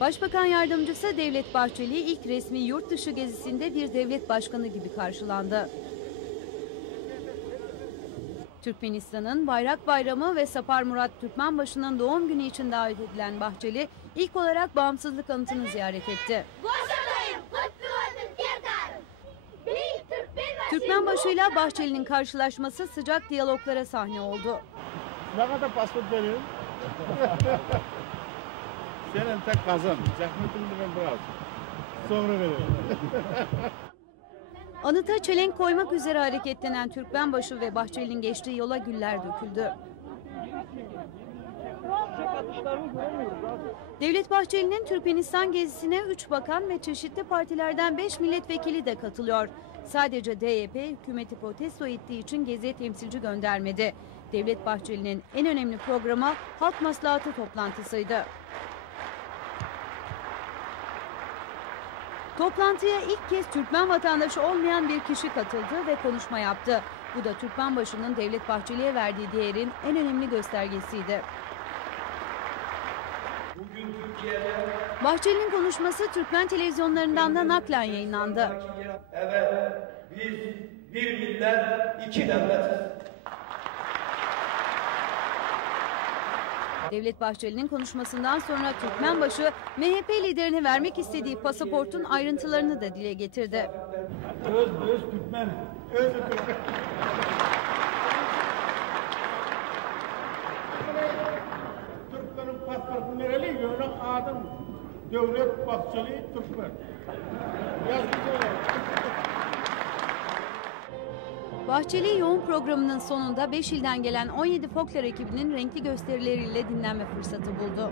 Başbakan Yardımcısı Devlet Bahçeli ilk resmi yurt dışı gezisinde bir devlet başkanı gibi karşılandı. Türkmenistan'ın Bayrak Bayramı ve Sapar Murat Türkmenbaşı'nın doğum günü için davet edilen Bahçeli ilk olarak bağımsızlık anıtını ziyaret etti. Türkmenbaşı'yla Bahçeli'nin karşılaşması sıcak diyaloglara sahne oldu. Ne kadar pasport veriyorum? Senin tek kazan. Zahmetini ben bırak. Sonra veririm. Anıta çelenk koymak üzere hareketlenen Türkmenbaşı ve Bahçeli'nin geçtiği yola güller döküldü. Devlet Bahçeli'nin Türkmenistan gezisine 3 bakan ve çeşitli partilerden 5 milletvekili de katılıyor. Sadece DYP hükümeti protesto ettiği için geziye temsilci göndermedi. Devlet Bahçeli'nin en önemli programı halk maslahatı toplantısıydı. Toplantıya ilk kez Türkmen vatandaşı olmayan bir kişi katıldı ve konuşma yaptı. Bu da Türkmenbaşı'nın Devlet Bahçeli'ye verdiği değerin en önemli göstergesiydi. Bugün Türkiye'de Bahçeli'nin konuşması Türkmen televizyonlarından da naklen yayınlandı. evet, biz bir millet, iki devletiz. Devlet Bahçeli'nin konuşmasından sonra Türkmenbaşı MHP liderine vermek istediği pasaportun ayrıntılarını da dile getirdi. Öz Türkmen. Öz Türkmen. Türkmen'in pasportu nereliydi? Onun adım Devlet Bahçeli Türkmen. Yazmış öyle. Bahçeli yoğun programının sonunda 5 ilden gelen 17 folklor ekibinin renkli gösterileriyle dinlenme fırsatı buldu.